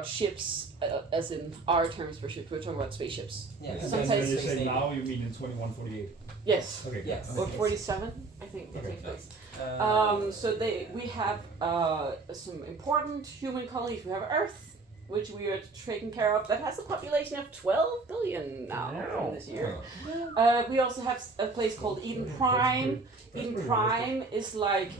about ships, as in our terms for ships. We're talking about spaceships. Yeah. And Sometimes when you space say navy. now, you mean in 2148. Yes. Okay. Yes. Or 47, I think. Okay. So we have some important human colonies. We have Earth, which we are taking care of. That has a population of 12 billion now this year. We also have a place called Eden Prime. Eden Prime is like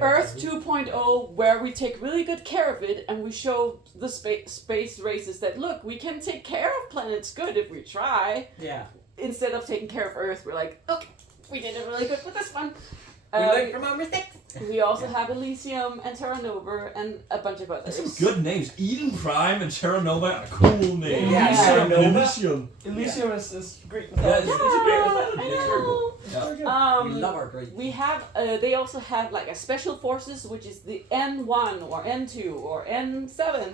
Earth 2.0, where we take really good care of it, and we show the space races that, look, we can take care of planets good if we try. Yeah. Instead of taking care of Earth, we're like, okay, we did it really good with this one. We learned from our mistakes. We also have Elysium and Terra Nova and a bunch of others. That's some good names. Eden Prime and Terra Nova are cool names. Yeah, Terra Nova. Elysium. Elysium is great. Yeah, it's a great I know. We love our great. We have, they also have like a special forces, which is the N1 or N2 or N7,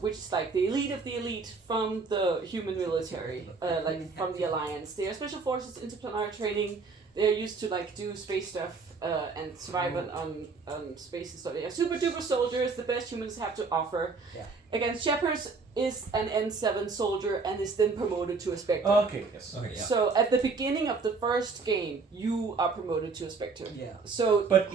which is like the elite of the elite from the human military, like from the Alliance. They are special forces, interplanetary training. They're used to like do space stuff and survive on space and stuff. They are super duper soldiers, the best humans have to offer. Yeah. Against Shepherds is an N7 soldier and is then promoted to a Spectre. Okay, yes. Okay, yeah. So at the beginning of the first game, you are promoted to a Spectre. Yeah. So But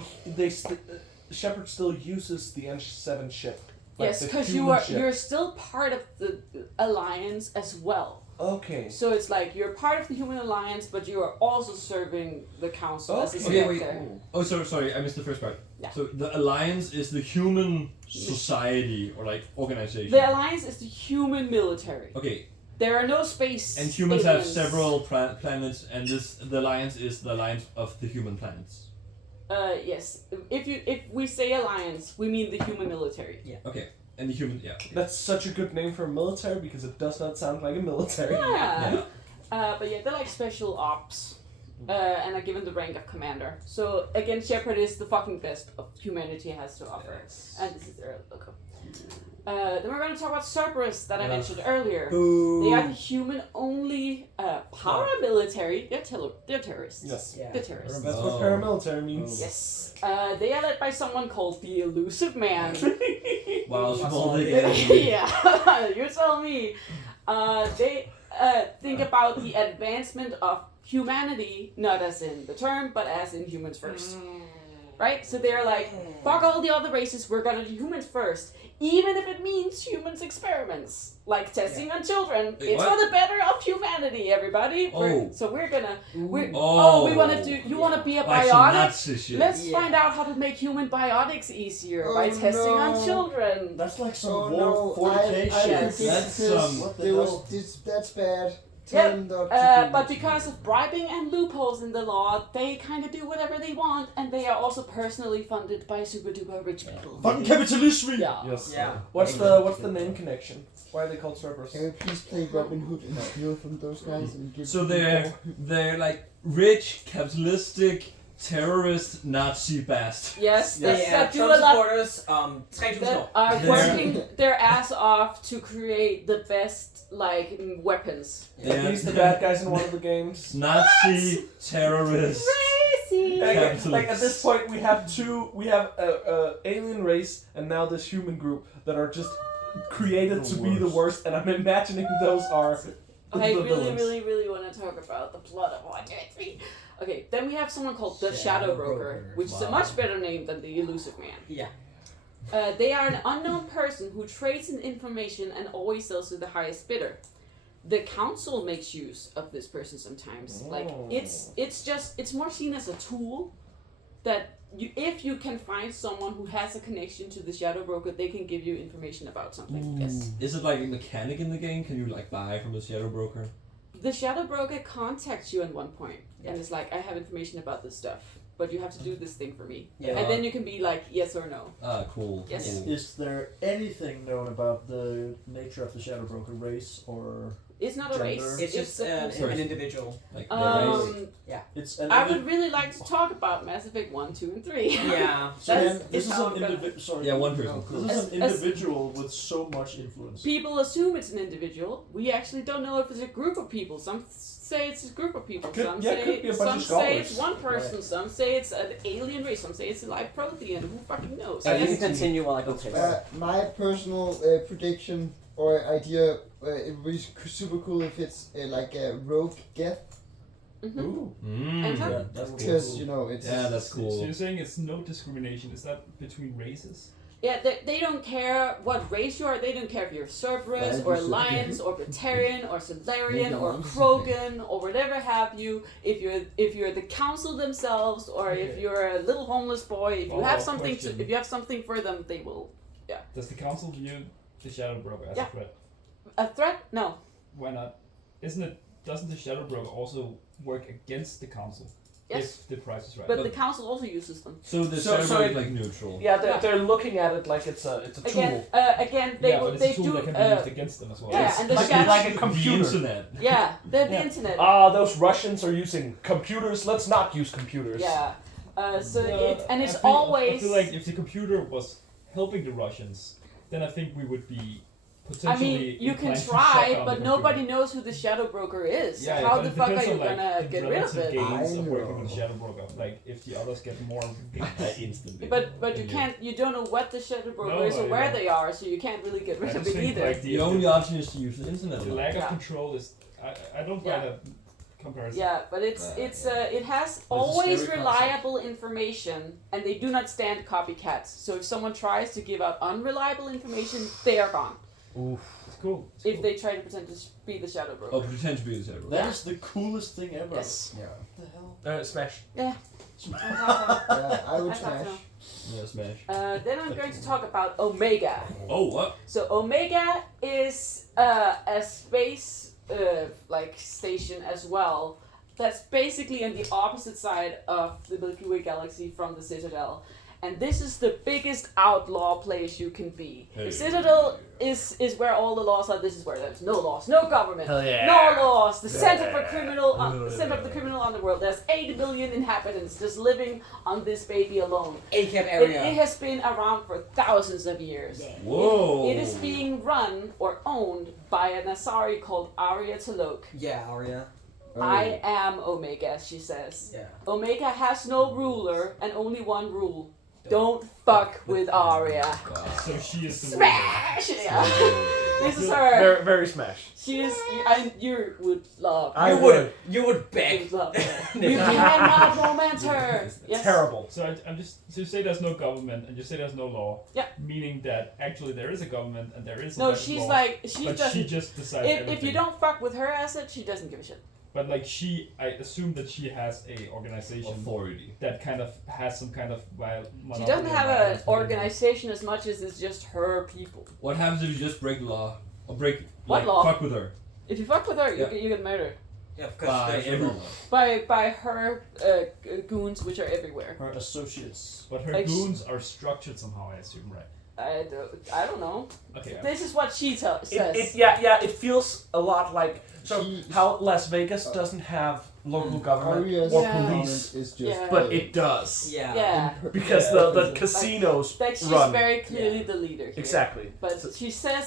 Shepard still uses the N7 ship. Like yes, the because human ship. you're still part of the Alliance as well. Okay. So it's like you're part of the Human Alliance, but you are also serving the Council as a Okay, wait. Spectre. Oh, sorry, I missed the first part. Yeah. So the Alliance is the human society or like organization. The Alliance is the human military. Okay, There are no space. and humans have aliens. several planets, and the Alliance is the Alliance of the human planets. Yes. If we say Alliance, we mean the human military. Okay, and the human, yeah. That's such a good name for a military because it does not sound like a military. Yeah. Yeah. But yeah, they're like special ops. And are given the rank of commander. So again, Shepard is the fucking best of humanity has to offer. Yes. And this is their logo. Then we're going to talk about Cerberus that I mentioned earlier. Boo. They are the human-only paramilitary. They're terrorists. Yes. Yeah. They're terrorists. That's what paramilitary means. Yes. They are led by someone called the Elusive Man. Wow, small Yeah, you tell me. They think about the advancement of humanity, not as in the term, but as in humans first. Right? So they're like, fuck all the other races, we're gonna do humans first. Even if it means humans experiments. Like testing on children. Wait, it's what? for the better of humanity, everybody. Oh. So we're gonna... we Oh. wanna do... You wanna be a Like some biotic? Nazi shit. Let's find out how to make human biotics easier by testing on children. That's like some Oh, war no, 40k I shit. Yes. That's What the There was hell? that's bad. Yeah, Tell them not to do but that. because of bribing and loopholes in the law, they kind of do whatever they want, and they are also personally funded by super duper rich people. Fucking capitalism! Yeah. Yes. Yeah. What's the name connection? Why are they called Cerberus? Can we please play Robin Hood and steal from those guys and give So them they're like rich, capitalistic, terrorist, Nazi bastards. Yes, Yes. that do Trump a lot. supporters, 3.000 That år. are They're- working their ass off to create the best weapons. At least the bad guys in one of the games. Nazi, terrorist. Crazy. Like at this point, we have a alien race and now this human group that are just created to be the worst, and I'm imagining those are I the really, villains. really want to talk about the plot of 1, 2, 3. Okay, then we have someone called the Shadow Broker, which is a much better name than the Elusive Man. Yeah. They are an unknown person who trades in information and always sells to the highest bidder. The council makes use of this person sometimes. Like it's more seen as a tool that if you can find someone who has a connection to the Shadow Broker, they can give you information about something. Yes. Is it like a mechanic in the game? Can you like buy from the Shadow Broker? The Shadow Broker contacts you at one point and is like, I have information about this stuff, but you have to do this thing for me. Yeah. And then you can be like, yes or no. Ah, cool. Yes. Cool. Is there anything known about the nature of the Shadow Broker race, or It's not a Gender. race. It's just an individual. Like the race. It's an I would really like to talk about Mass Effect 1, 2, and 3. Yeah. So That's- this it's is how an I'm gonna- individual. Sorry. Yeah, one person. This is an As- individual with so much influence. People assume it's an individual. We actually don't know if it's a group of people. Some say it's a group of people. Could- some yeah, say could be a bunch some of say it's scholars. one person. Some say it's an alien race. Some say it's a live protein. Who fucking knows? You I can guess continue while I go piss. My personal prediction or idea, it would be super cool if it's like a rogue Geth, Ooh. And how- Yeah, that's because you know it's. Yeah, that's So cool. you're saying it's no discrimination? Is that between races? Yeah, they don't care what race you are. They don't care if you're Cerberus Right, or you should- Alliance or Batarian or Solarian Maybe or alliance. Krogan or whatever have you. If you're the council themselves or if Okay. you're a little homeless boy, if you have Follow-up something question. if you have something for them, they will. Does the council view the Shadow Broker as Yeah. a threat? A threat? No. Why not? Doesn't the Shadow Broker also work against the council? Yes. If the price is right. But the council also uses them. So the So- server so is it- like neutral. Yeah, they're looking at it like it's a tool. Again, they yeah, will. but it's They a tool do. that can be used against them as well. yeah, and the like, shadow. like a computer. The internet. Yeah, they're the Yeah. internet. Those Russians are using computers. Let's not use computers. Yeah. So I it's feel- always. I feel like if the computer was helping the Russians, then I think we would be I potentially. mean, you can inclined to shut try, down but the nobody computer. knows who the shadow broker is. Yeah, How but the it fuck are depends you on, like, gonna the get rid of relative it? gains I of working with know. the Shadow Broker. Like if the others get more gains. Instantly. But you can't. You don't know what the shadow broker No, is or I where know. they are, so you can't really get I rid of just it think either. like The only option is to use the internet. the lack Yeah. of control is. I don't Yeah. find a comparison. Yeah, but it has a always scary reliable information, and they do not stand copycats. So if someone tries to give out unreliable information, they are gone. Oof. It's cool. It's If cool. they try to pretend to be the shadow broker. Oh, pretend to be the server. That is the coolest thing ever. Yes. Yeah. Smash. Yeah. I would I thought smash. so. Yeah, smash. Then I'm going to talk about Omega. Oh, what? So Omega is a space like station as well. That's basically on the opposite side of the Milky Way galaxy from the Citadel. And this is the biggest outlaw place you can be. Hey. The Citadel is where all the laws are. This is where there's no laws, no government, Hell yeah. no laws. The center for the center of the criminal underworld. There's 8 billion inhabitants just living on this baby alone. ACAB It area. has been around for thousands of years. Whoa. It is being run or owned by an Asari called Arya Talok. Yeah, Aria. I am Omega, she says. Yeah. Omega has no ruler and only one rule. Don't fuck with Arya. So she is the Smash! Yeah. This is her. Very, very smash. She is. You would love. I You would. would. You would You beg. would love her. You cannot romance her. Yes. Terrible. So I'm just so you say there's no government and you say there's no law. Yeah. Meaning that actually there is a government and there is. No, a she's law, like she But doesn't. she just decides If everything. you don't fuck with her asset, she doesn't give a shit. But like I assume that she has a organization Authority. that kind of has some kind of She doesn't have an organization as much as it's just her people. What happens if you just break the law? Or break, What like, law? fuck with her? If you fuck with her, Yeah. you get murdered Yeah, because By there's no everyone. law. by her goons, which are everywhere. Her associates. But her Like goons are structured somehow, I assume, right? I don't know. Okay. This is what she says. It feels a lot like She- how Las Vegas doesn't have local government Arya's or Yeah. police, is just. Yeah. but it does Yeah. Yeah. because Yeah. the casinos Like she's run very clearly the leader here. exactly. But she says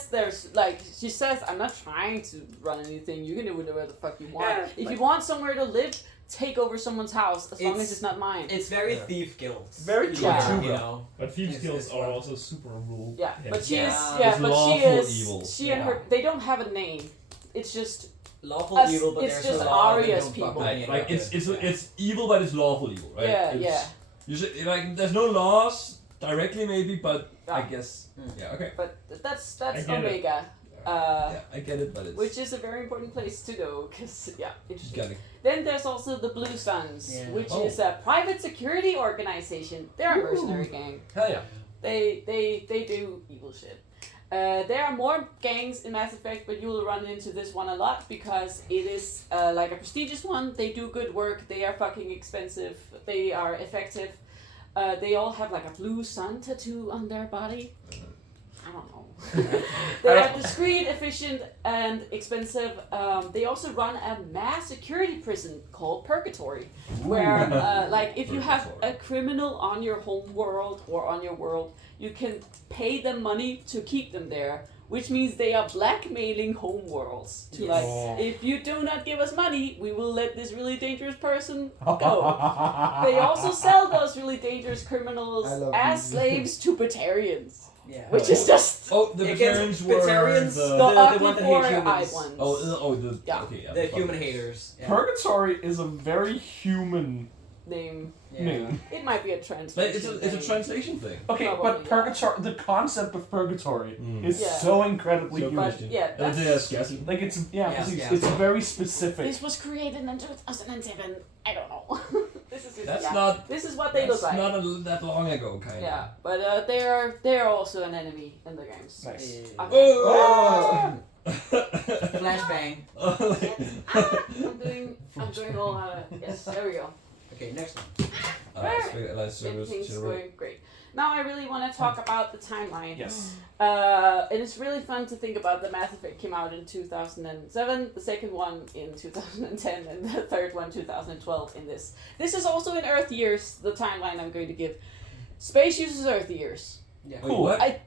she says, I'm not trying to run anything. You can do whatever the fuck you want. Yeah, If like- you want somewhere to live, take over someone's house as long as It's- it's not mine. It's very Yeah. thief guilds. Very true, You too, know. But thieves' It's- guilds it's are fun. also super rule. Yeah, but she Yeah. is. It's Yeah, but she lawful is. evil. She and her. They don't have a name. It's just. Lawful Us- evil, but it's there's just no law. Arya's They don't people. fuck with Like, any like of it. it's evil, but it's lawful evil, right? Yeah, It's, yeah. You should, like, there's no laws directly, maybe, but I Yeah. guess. Mm. Yeah. Okay. But that's I get it. Omega. Yeah, I get it, but it's. Which is a very important place to know, because, yeah, interesting. Got it. Then there's also the Blue Suns, Yeah. which Oh. is a private security organization. They're a mercenary gang. Hell yeah. They do evil shit. There are more gangs in Mass Effect, but you will run into this one a lot because it is like a prestigious one. They do good work. They are fucking expensive. They are effective. They all have like a blue sun tattoo on their body. I don't know. They are discreet, efficient, and expensive. They also run a mass security prison called Purgatory, where, like, if you have a criminal on your home world or on your world, you can pay them money to keep them there, which means they are blackmailing home worlds to like, if you do not give us money, we will let this really dangerous person go. They also sell those really dangerous criminals as slaves to Batarians. Yeah. Which is just Oh, the Against Batarians were Batarians? the... The one that hate four-eyed humans. ones. the... Yeah. Okay, yeah. The the human fuck. haters. Yeah. Purgatory is a very human name. name. It might be a Like, translation. it's a thing. translation thing. Okay, Probably, but yeah. purgatory, the concept of purgatory is Yeah. so incredibly So human. But yeah, And that's, they are scarcity. Like it's Yeah. it's very specific. this was created in 2007. I don't know. This is just, That's yeah. not... This is what they look That's like. not that long ago, kind of. Yeah, but they are also an enemy in the games. Nice. Yeah. Okay. Oh! Flashbang. I'm doing all yes, there we go. Okay, next one. Everything's going great. Now I really want to talk about the timeline. Yes. And it's really fun to think about the Mass Effect came out in 2007, the second one in 2010, and the third one 2012 in this. This is also in Earth years, the timeline I'm going to give. Space uses Earth years. Yeah. Wait, what?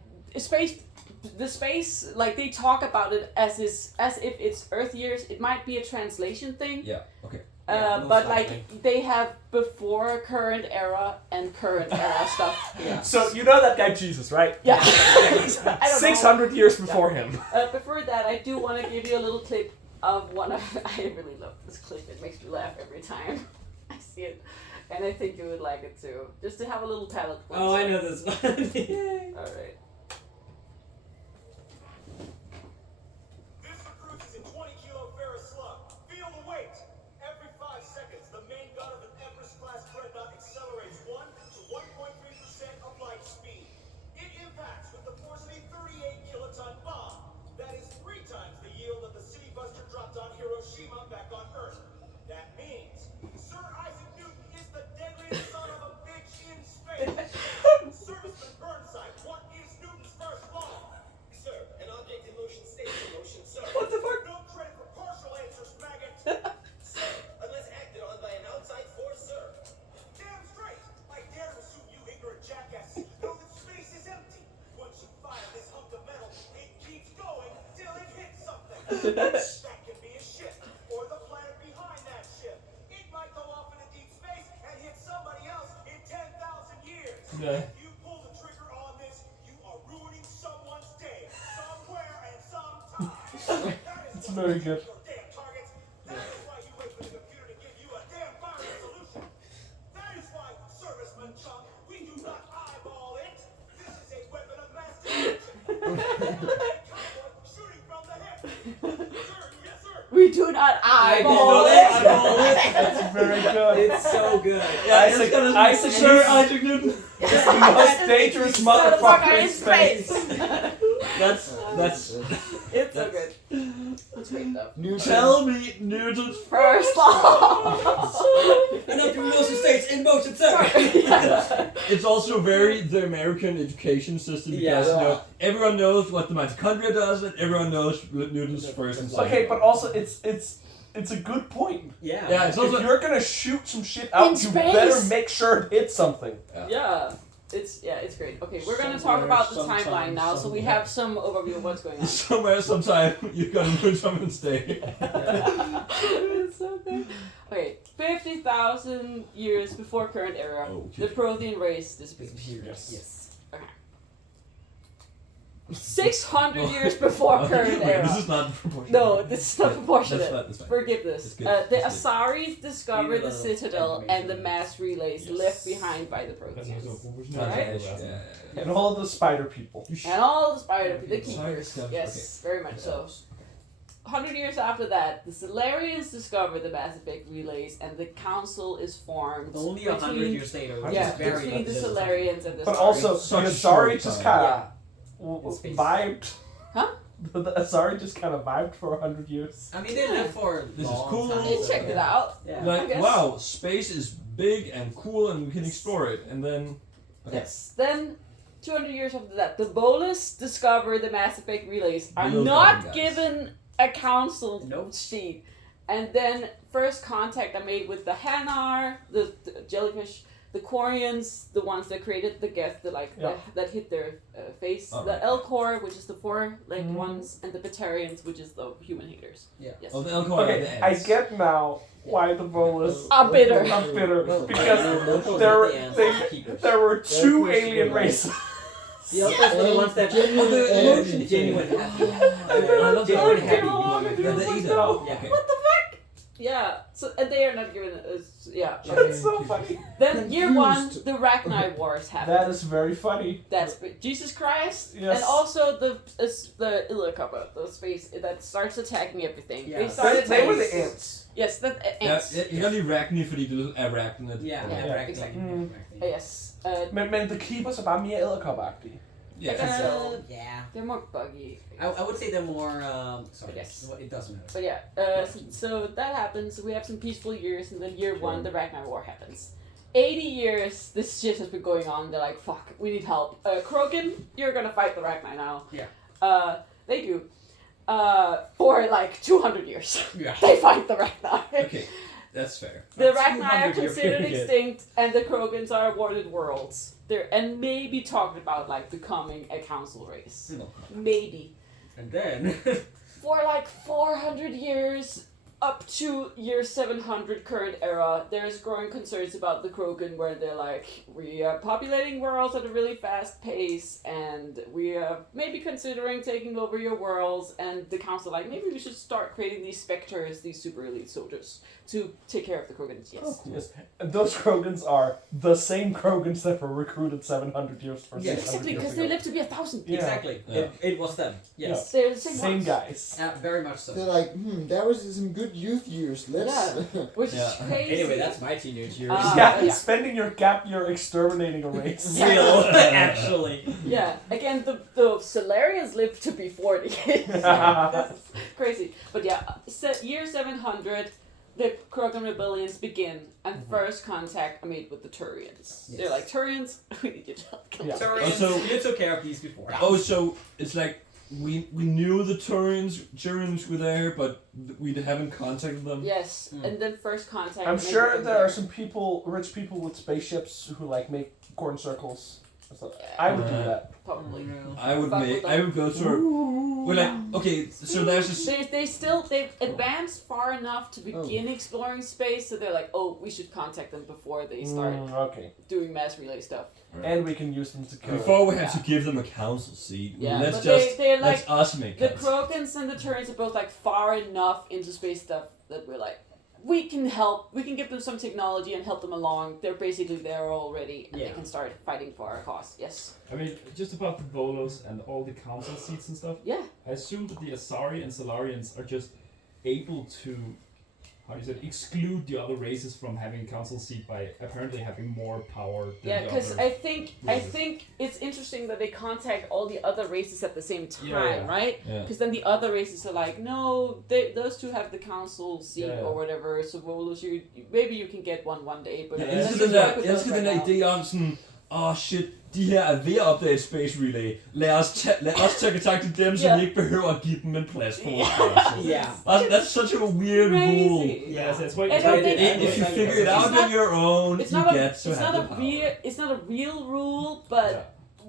The space, like they talk about it as if it's Earth years. It might be a translation thing. Yeah, okay. Yeah, But most like likely. they have before current era and current era stuff. Yeah. So you know that guy Jesus, right? Yeah. I don't know. 600 years before him. Before that, I do want to give you a little clip of one of. I really love this clip. It makes me laugh every time I see it, and I think you would like it too. Just to have a little palate cleanser. Oh, I know this one. Yay. All right. This recruit is a 20-kilo ferrous slug. Feel the weight. Every 5 seconds, the main gun of an Everest-class dreadnought accelerates 1 to 1.3% of light speed. It impacts with the force of a 38-kiloton bomb. That is 3 times the yield of the city buster dropped on Hiroshima back on Earth. That means Sir Isaac Newton is the deadliest son of a bitch in space. Serviceman Burnside, what is Newton's first law? Sir, an object in motion stays in motion, sir. What the fuck? No credit for partial answers, maggot. Sir, unless acted on by an outside force, sir. Damn straight. I dare to assume you ignorant jackasses know that space is empty. Once you fire this hunk of metal, it keeps going till it hits something. That can be a ship, or the planet behind that ship. It might go off into deep space and hit somebody else in 10,000 years. Yeah. If you pull the trigger on this, you are ruining someone's day, somewhere and sometime. It's very good. Your damn targets. That is why you wait for the computer to give you a damn fire resolution. That is why, serviceman chunk, we do not eyeball it. This is a weapon of mass destruction. A cowboy shooting from the hip. Sir, yes sir. We do not eyeball it. it. It's very good. It's so good. Isaac Sir Newton Isaac Newton. is the most dangerous motherfucker in space. That's... It's so good. It's great though. Newton. Tell me Newton's First law. And up to motion states in motion, sir. It's also very the American education system because Yeah. you know, everyone knows what the mitochondria does and everyone knows Newton's first and second. Okay, but also it's a good point. Yeah. Yeah, it's also... If you're gonna shoot some shit out, In you space. better make sure it hits something. Yeah. It's great. Okay, we're gonna talk Somewhere, about the sometime, timeline now, so we somewhere. have some overview of what's going on. Somewhere, sometime, you're gonna ruin someone's day. It's so good. Okay, 50,000 years before current era, Oh, the Prothean race disappears. Yes. 600 years before current Wait, era. this is not proportional. No, this is not proportionate. That's fine. Forgive this. It's good. The It's good. Asaris discover the Leave a Citadel little and the mass relays Yes. left behind by the That's Protheans. not so Yeah, Right? yeah, yeah. And all the spider people. And all the spider, the Sorry, keepers. stuff, Yes, very much so. 100 years after that, the Solarians discover the Mass Effect relays and the council is formed. Only 100 years later, which Yeah, is very between the good. Solarians and the But Asari. also, Such the a Asari short just time. kind Yeah. of Space. vibed. Huh? The Asari just kind of vibed for 100 years. I mean, they lived for a This is long cool. time. They checked it out. Yeah. I Like, guess. wow, space is big and cool and we can explore it. And then... Okay. Yes. Then 200 years after that, the Volus discover the Mass Effect relays, are Real not fucking guys. given a council Nope. sheet, and then first contact are made with the Hanar, the jellyfish, the Quarians, the ones that created the Geth, that hit their face, Oh, the right. Elcor, which is the four-legged ones, and the Batarians, which is the human haters. Yeah. Yes. Oh, the alcohol Okay, are the I ants. get now why the Volus Are bitter. are bitter Well, because Those there are were the ants, they, the keepers. there were two They're alien peaceful. races. The others were the ones that Genuine genuine happy. I love Genuine that. happy. Yeah, the Like, eater. no. Yeah. Okay. What the fuck? Yeah. So and they are not given. That's so funny. Then year one, Confused. the Ragnar Wars happen. That is very funny. That's Jesus Christ, Yes. and also the Illacopper, the space that starts attacking everything. Yeah. They started. They were the ants. Yes, that Ja, ants. jeg kan lide Ragni, fordi det lyder arachnid. Yeah, Yeah, yeah, exactly. Yes. Men The Keepers er bare mere æderkopagtige. Yeah. Uh, Yeah. They're more buggy. I would say they're more. Sorry, Yes. it doesn't matter. But yeah, so that happens. We have some peaceful years, and then year one, the Ragnar War happens. 80 years, this shit has been going on. They're like, fuck, we need help. Krogan, you're gonna fight the Ragnar now. Yeah. They do. For like 200 years. Yeah. They fight the Ragnar. Okay, that's fair. The Ragnar are 200 year considered period. extinct, and the Krogans are awarded worlds. They're and maybe talked about like becoming a council race. No. Maybe. And then. For like 400 years, up to year 700 current era, there's growing concerns about the Krogan where they're like, we are populating worlds at a really fast pace, and we are maybe considering taking over your worlds, and the council like, maybe we should start creating these specters, these super elite soldiers, to take care of the Krogans, yes. Oh, cool. Yes. And those Krogans are the same Krogans that were recruited 700 years or Yeah. 600 Exactly, years because ago. they live to be 1,000. Yeah. Exactly. Yeah. It was them. Yes. They're the Same ones. guys. Very much so. They're like, that was some good youth years. Let's. Which Yeah. is crazy. Anyway, that's my teenage years. Yeah, yeah. spending your gap year exterminating a race. Real, actually. Yeah, again, the Solarians live to be 40. That's crazy. But yeah, year 700, the Krogan rebellions begin, and first contact are made with the Turians. Yes. They're like, Turians, we need your help. Yeah. Turians, Also- you took care of these before. Oh, so it's like we knew the Turians were there, but we haven't contacted them. Yes, and then first contact. I'm made sure with them there are there. some people, rich people with spaceships who like make corn circles. So I would do that. Probably. I would go to. We're like, okay, so there's this. They've advanced far enough to begin exploring space, so they're like, oh, we should contact them before they start Okay. doing mass relay stuff. And we can use them to kill. Before we have to give them a council seat, Yeah, let's but just they're like, let's us make the council. Krogans and the Turians are both like far enough into space stuff that we're like, we can help. We can give them some technology and help them along. They're basically there already, and they Yeah. can start fighting for our cause. Yes. I mean, just about the Volos and all the council seats and stuff. Yeah. I assume that the Asari and Solarians are just able to, how do you say, it, exclude the other races from having council seat by apparently having more power than Yeah, the because other. I races. think it's interesting that they contact all the other races at the same time, Yeah. right? Yeah. Because then the other races are like, no, those two have the council seat Yeah. or whatever. So Volus, maybe you can get one day, but Jeg let's elsker just den der, work with jeg those elsker den der right now. idé om sådan, shit, de her er ved at opdage et space relay. Lad os tage kontakt til dem, så Ja. vi ikke behøver at give dem en plads på vores Ja. barsel. Yeah. That's such a weird rule. Crazy. Yeah, so it's quite. I don't think- If you figure it out on your own, It's you not get to it's have not the a power. it's not a real rule, but Ja.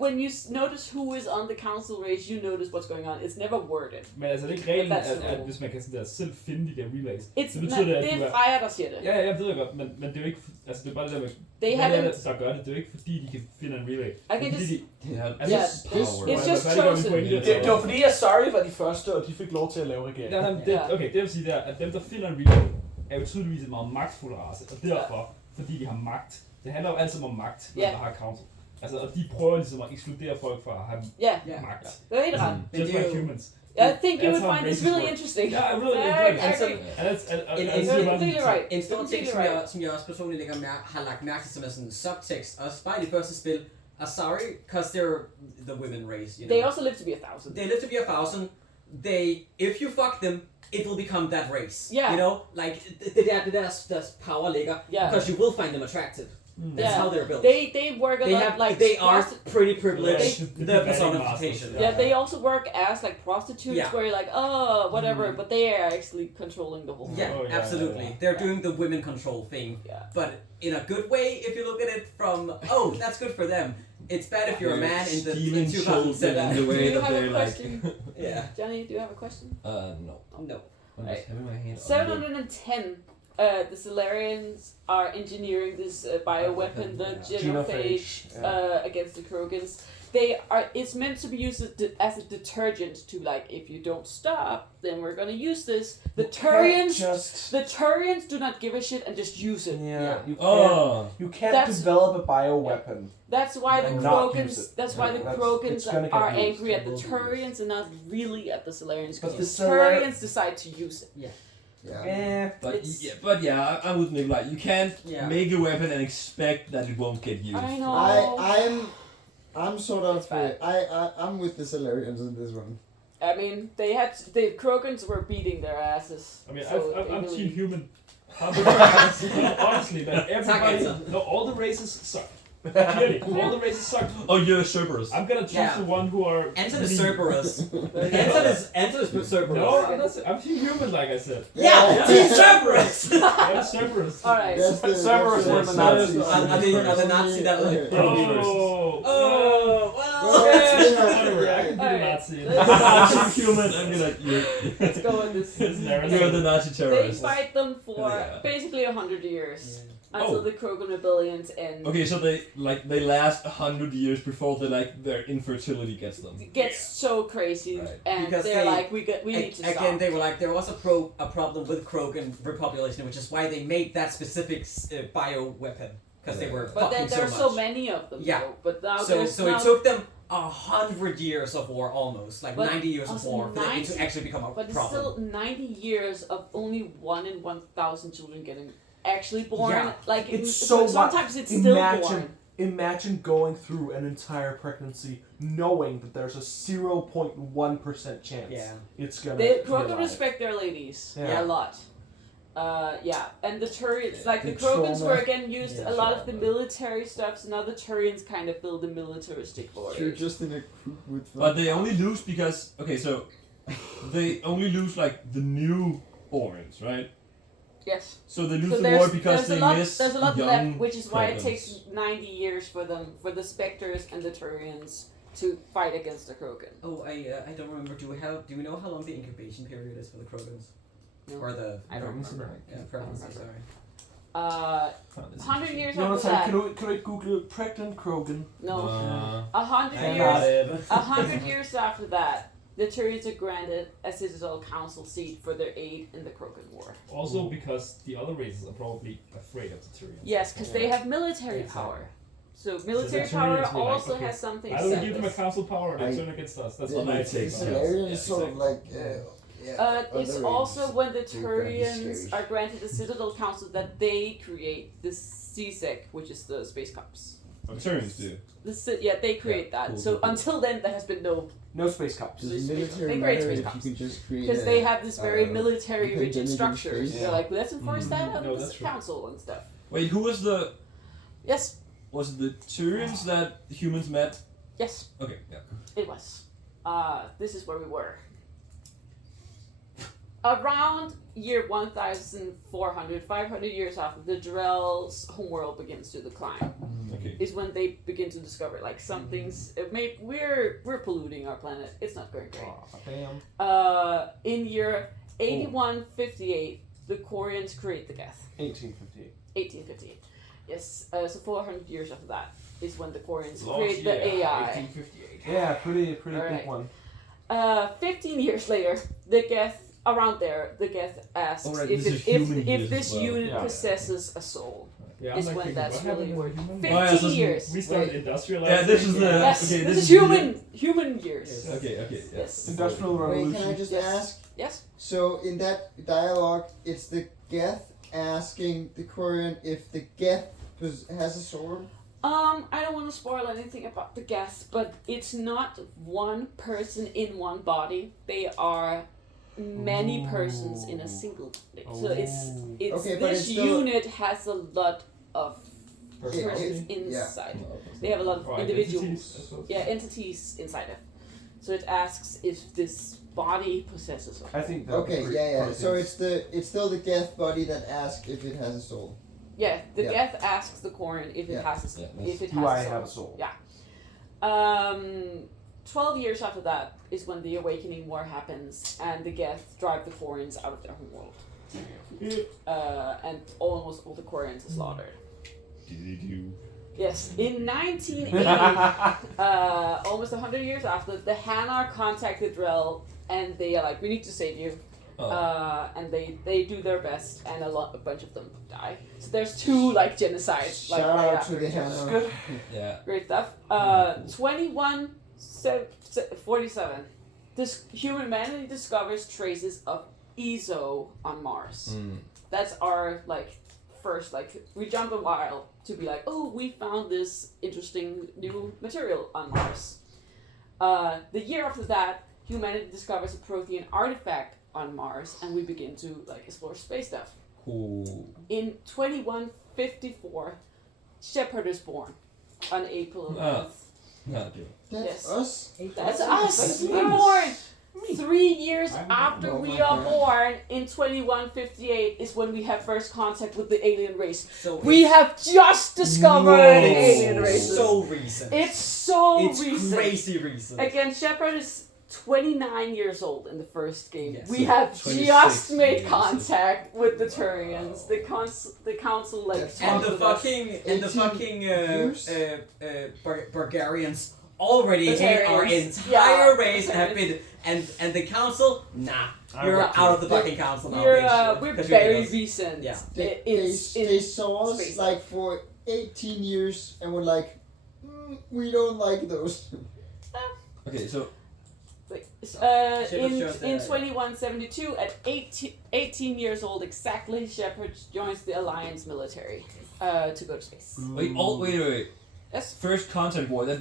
when you notice who is on the council race, you notice what's going on. It's never worded. Men altså, det er ikke reglen, That's the at rule. hvis man kan sådan der selv finde de der relays. It's Det betyder, at det du er er- Freja, der siger det. Ja, jeg ved jeg godt, men det er jo ikke, altså det er bare det der med, They hvem er haven't. det, der gør det? Det er jo ikke fordi, de kan finde en relay. I Det er can fordi, just. de, De har Altså, Yeah, power. it's just Hvad er det, gør min chosen. pointe? Det var fordi, jeg sorry var de første, og de fik lov til at lave regeringen. Ja, nej, men det, Ja. okay, det vil sige der, at dem der finder en relay, er jo tydeligvis en meget magtfuld race, og derfor, fordi de har magt, det handler jo altid om magt, når Ja. der har council. Altså, og de prøver ligesom at ekskludere folk fra at have Yeah, Yeah. magt. det er helt ret. Men Just det er like jo- humans. I think you That's would how find this races really work. interesting. Yeah, I really I enjoyed it. Altså, agree. And it's, En- Completely right. En stor ting, Completely som jeg også personligt har lagt mærke til, som er sådan en subtekst, også bare i det første spil, are sorry, because they're the women race, you know. They also live to be 1,000. They live to be 1,000. If you fuck them, it will become that race. Yeah. You know, like det der deres power ligger, Yeah. because you will find them attractive. That's Yeah. how they're built. They work a They lot have like they are pretty privileged. They- The they- personification. masters, Yeah, they also work as like prostitutes, Yeah. where you're like, oh, whatever, but they are actually controlling the whole thing. Yeah, Oh, yeah, absolutely. yeah. They're doing the women control thing, Yeah. but in a good way. If you look at it from, oh, that's good for them. It's bad if you're a man in the in Stealing children 2007. in the Do way you that have a they're like. question? Yeah. Johnny, do you have a question? No. No. I'm Right. just having my hand on 710. The Solarians are engineering this bioweapon, the genophage, against the Krogans. It's meant to be used as a detergent to, like, if you don't stop, then we're gonna use this. The Turians do not give a shit and just use it. You can't. Oh. You can't That's- develop a bioweapon. That's why the And not use Krogans. it. That's why the That's- Krogans it's gonna get are used. angry at the It will be Turians and not really at the Solarians. But Because the the Turians decide to use it. Yeah. But It's- yeah, I wouldn't like you can't Yeah. make a weapon and expect that it won't get used. I know. I'm sort of It's bad. I'm with the Solarians in this one. I mean, the Krogans were beating their asses. I mean, so I've they really- seen human. Honestly, that everybody, answer. no, all the races suck. Clearly, all the races suck. Oh, you're Cerberus. I'm gonna choose Yeah. the one who are. Enter the mean. Cerberus. Enter the Cerberus. No, I'm Team Human, like I said. Yeah, Team Cerberus. I'm Cerberus. All right. That's the Cerberus were the Nazis. Are the Nazi that like? Oh, Oh, Well, well. whatever. I can be Alright. a Nazi. Let's- I'm Human. I'm gonna. Let's go with this. This narrative. You're the Nazi They terrorist. fight them for Yeah. basically 100 years until Oh. the Krogan rebellions end. Okay, so they last 100 years before their infertility gets them. It gets so crazy, Right. and Because they're they- like, we need to Again, stop. they were like, there was a problem with Krogan repopulation, which is why they made that specific bio weapon because they were But then fucking there are so so much. many of them. Yeah. Though. But now So there's so now, it took them 100 years of war, almost like But 90 years of also war, for it 90 to actually become a But it's problem. still 90 years of only 1 in 1,000 children getting actually born. Yeah. Like It's so sometimes it's still Imagine, born. imagine going through an entire pregnancy knowing that there's a 0.1% chance Yeah. it's gonna. They be Krogan alive. respect their ladies Yeah. a lot. And the Turians, like the The Krogans trauma. were again used Yeah, a lot of the trauma. military stuff, so now the Turians kind of build the militaristic You're border. just in a group with. But they only lose because so they only lose like the new borns, right? Yes. So they lose So the war because they miss there's a lot young left, which is why it Krogans. takes 90 years for them, for the Spectres and the Turians to fight against the Krogan. Oh, I don't remember. Do we know how long the incubation period is for the Krogans? No. Or the I don't Pregnancy, remember. yeah, pregnancy? I don't Sorry. 100 years You know after what I'm that. saying? Could I Google pregnant Krogan? No. Uh, 100 I years. got it. 100 years after that, the Turians are granted a citadel council seat for their aid in the Krogan War. Also because the other races are probably afraid of the Tyrians. Yes, because they have military Exactly. power. So military the power Turians were like, also okay, has something. I don't set give them a this. council power, they I- turn against us. That's the, what I the take. Solarians Yeah, sort of like. It's other also races. when the They're gonna be Turians scary. are granted a citadel council that they create the CSEC, which is the space cops. Turians do. They create that. cool, So cool, cool. until then, there has been no, No space cops. Does They military create matter space if you cops. can just create because they have this very military rigid pandemic in structures. space. They're like, let's enforce that on No, this that's true. council and stuff. Wait, who was the? Yes, Was it the Turians that humans met? yes, Okay, yeah. it was. This is where we were. Around year 1,400, 500 years after the Drell's homeworld begins to decline, Okay. is when they begin to discover like something's we're polluting our planet. It's not going great. Damn. In year 8158, the Koreans create the Geth. 1858. 1858. Yes. So 400 years after that is when the Koreans Last create the year, AI. 1858. Yeah, pretty Alright. big one. 15 years later, the Geth around there, the Geth asks Alright, if this is human years if this as well. unit Yeah. possesses a soul. Yeah, Is I'm when thinking, that's what really happened to working. human? 15 Oh, yeah, so years. We started Wait. industrializing. Yeah, this is the- Yes, okay, this this is is human years. Yes. Okay, okay. Yeah. Yes. Industrial Wait, revolution. can I just Yes. ask? Yes. So in that dialogue, it's the Geth asking the Korean if the Geth has a sword. I don't want to spoil anything about the Geth, but it's not one person in one body. They are many persons in a single body. So it's Okay, but this it's still- unit has a lot of persons inside. They have a lot of Or individuals. identities, I suppose. Yeah, entities inside it. So it asks if this body possesses something. I think that Okay, yeah. So it's still the Geth body that asks if it has a soul. Yeah, the Yeah. Geth asks the Koran if it Yeah. has a, Yeah, if it do has I a have a soul. soul? Yeah. 12 years after that is when the Awakening War happens, and the Geth drive the Korans out of their home world. And almost all the Korans are slaughtered. Yes, in 1980, almost 100 years after, the Hanar contacted Drell, and they are like, we need to save you. And they do their best, and a bunch of them die. So there's two like genocides. Shout like, right out after to the each other. Hannah. Yeah. Great stuff. 2147. This humanity discovers traces of Ezo on Mars. That's our like first like we jump a while to be like, oh, we found this interesting new material on Mars. The year after that, humanity discovers a protein artifact on Mars, and we begin to like explore space stuff. In 2154, Shepard is born on April 11th. That's Yes. us. That's us. We're born 3 years after Oh we my are God. born. In 2158 is when we have first contact with the alien race. So We it's have just discovered alien races. so recent. It's so It's recent. crazy recent. Again, Shepard is 29 years old in the first game. Yes. We have 26 just made years. contact with the Turians. The council like That's And talked the with us. fucking years? Bulgarians already hate our Bulgarians. entire Yeah. race and have been and the council, you're I'm out of the fucking council now. We're bitch. we're 'Cause you hate very us. recent. Yeah. They saw us space. like for 18 years and were like, we don't like those. Okay, so In shows that- 2172, at 18 years old exactly, Shepard joins the Alliance military to go to space. wait. Yes, First contact war that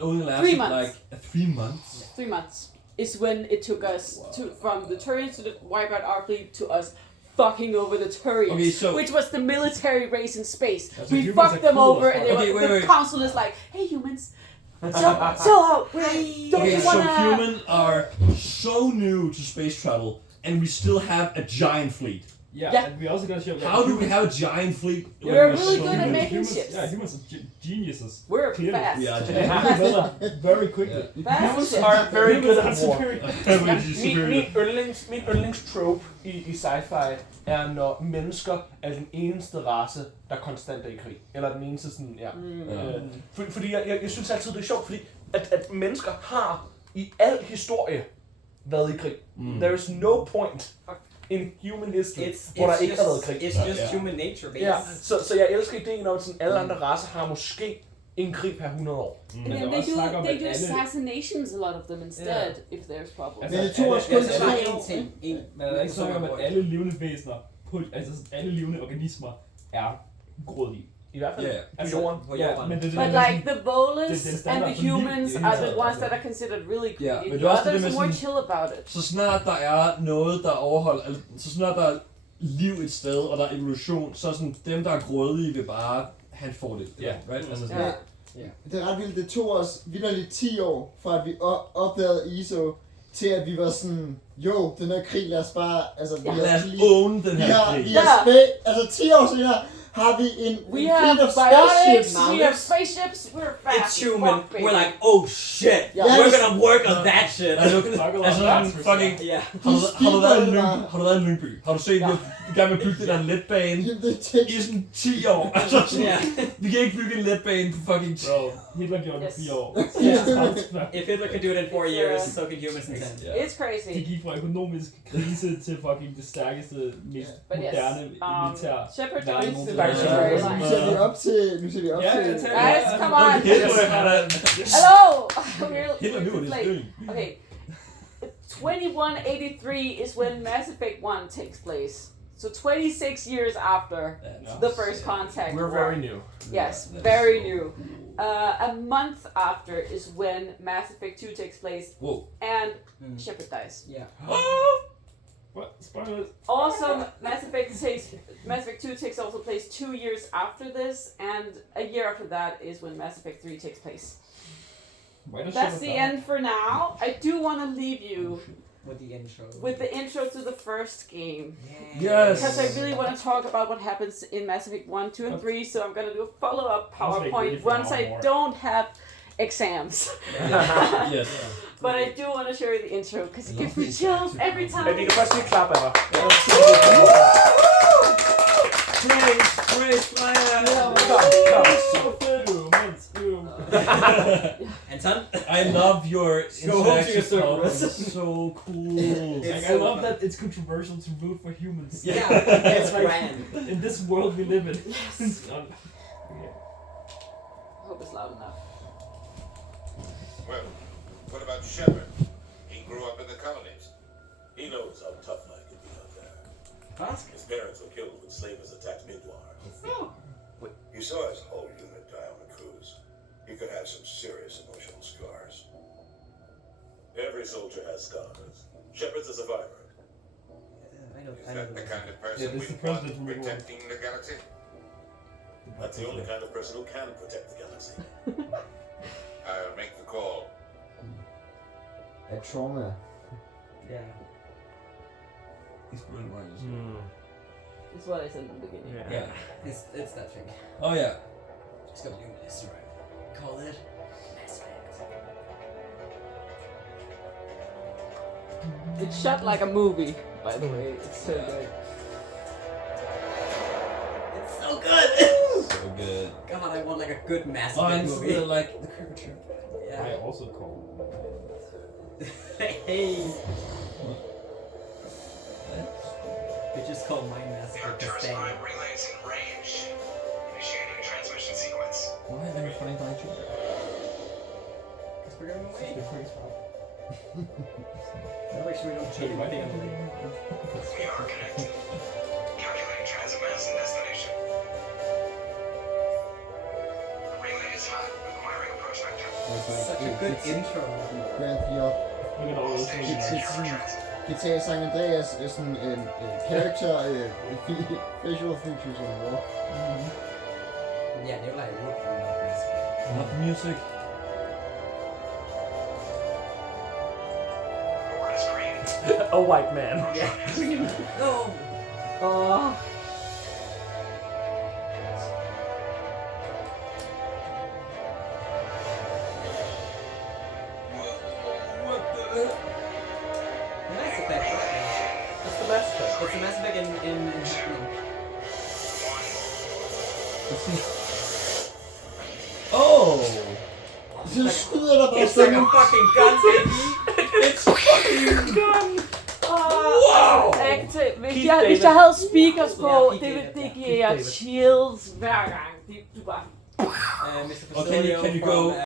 only lasted 3 months. like 3 months. 3 months is when it took us to from the Turians to wipe out our fleet to us fucking over the Turians, Okay, so- which was the military race in space. That's We what humans fucked are them cool over, as and fuck. they Okay, were, wait. the council is like, "Hey humans, chill out. Don't Okay, you so wanna?" humans are so new to space travel, and we still have a giant fleet. Yeah, and we also gotta show that How do we have a giant fleet? when We're we're really so good at new? making humans, ships. Yeah, humans are geniuses. We're Clearly. fast. Yeah, They develop very quickly. Fast Humans ships. are very good Humans at are war. superior. Min yndlingstrope i sci-fi er, når mennesker er den eneste race, der konstant er i krig. Eller den eneste sådan, ja. Fordi jeg synes altid, det er sjovt, fordi at mennesker har i al historie været i krig. There is no point in human history, hvor der ikke har været krig. It's just human nature, basically. Ja, så jeg elsker ideen om, at sådan alle andre racer har måske en krig per 100 år. And Men der then er they også do snak om, they at do alle... assassinations, a lot of them instead, if there's problems. Altså, Men det tog os kun Jeg synes, der er 3 år. en ting. Men er der ikke snak om, at alle levende væsener, altså alle levende organismer, er grådige? I hvert fald Ja, på jorden. Ja, men det But like the Volus det er and standard the for liv humans i det are hele the taget, ones altså. that are considered really Ja, greedy. men det The er også det others med are more sådan- chill about it. Så snart der er noget, der overholder, så snart der er liv et sted, og der er evolution, så er sådan, dem, der er grådige, vil bare have en fordel. Ja. Right? Altså sådan, Yeah. Det er ret vildt. Det tog os vitterligt 10 år, fra at vi opdagede ISO, til at vi var sådan, jo, den her krig, lad os bare, altså, vi lad har os lige, own den vi her har, krig. vi har altså 10 år senere, har vi en We fleet have of biotics, spaceships. we have spaceships, we're fast. It's human. Fuck, baby. We're like, oh shit. Yeah. We're gonna work on that shit. Altså, Talk about altså that sådan for fucking... Yeah. Har du været i Lyngby? Har du været i Lyngby? Har du set, vi er i gang med at bygge den der letbane Jamen, det er i sådan 10 år? Altså sådan, Yeah. vi kan ikke bygge en letbane på fucking... Bro, Hitler gjorde det Yes. 4 år. If Hitler could do it in 4 It's, years, so can humans in 10. It's crazy. De gik fra økonomisk krise til fucking det stærkeste, mest But yes, moderne militær. Shepard Nej, joins det the er military faktisk- Nu line. ser vi op til, Ja, til, det Guys, come on. Hitler har da... Hello! We're Hitler knew what we're he's late. doing. Okay. 2183 is when Mass Effect 1 takes place. So 26 years after the first contact. We're war. very new. Yes, very new. A month after is when Mass Effect 2 takes place Whoa. and Shepard dies. Yeah. What? Spoilers. Also, Mass Effect 2 takes also place 2 years after this, and a year after that is when Mass Effect 3 takes place. Why does That's shut the us down? end for now. I do want to leave you With the intro. with the intro to the first game. Yes. Because I really want to talk about what happens in Mass Effect 1, 2, and 3, so I'm going to do a follow-up PowerPoint really for once now I more. don't have exams. Yes. But I do want to show you the intro, because it gives me chills every time. Men vi kan først lige klappe af dig. Praise, Freja! Anton? I love your Go home to your interaction stuff. servers. It's so cool. Like, I love that it's controversial to root for humans. Yeah, it's Like, grand. in this world we live in. Yes. Yeah. I hope it's loud enough. Well, what about Shepard? He grew up in the colonies. He knows how tough life can be out there. Ask. His parents were killed when slavers attacked Midwar. You saw his whole unit die on the cruise. He could have some serious emotional scars. Every soldier has scars. Shepard's a survivor. I know. Is that the kind of person Yeah, this we is the want president from Midwar. protecting the galaxy? That's the only kind of person who can protect the galaxy. I'll make the call. At trauma. Yeah. He's brilliant, right? It's what I said in the beginning. Yeah. It's that thing. Oh yeah. It's gonna do this right. Call it Mass Effect. It's shot like a movie, by the way. It's so good. It's so good! So good. God, I want like a good Mass Oh, Effect and movie. the, like the curvature. I Yeah. also call. Hey! They just call my Mass Effect the thing. relays in range. Initiating transmission sequence. Why are they fighting by each other? Because we're going away. Gotta make sure we don't take anything on the way. We are connected. Calculating transit mass and destination. The relay is hot. Acquiring approach vector. Such a good intro. Grand Theft Look at all those things. GTA San Andreas er sådan en character visual features of war. Yeah, they were like, what? Not Mass Effect. I love the music. Board is green. A white man. No! Oh. Mass Effect, right? That's the Mass Effect. It's a Mass Effect in happening. Let's see. Oh! Så skyder der bare It's like a sådan. fucking gun, baby! It's fucking gun! Wow! Hvis jeg havde speakers på, det giver jeg chills hver gang. Du bare... Mr. Okay, Facilio can you from, go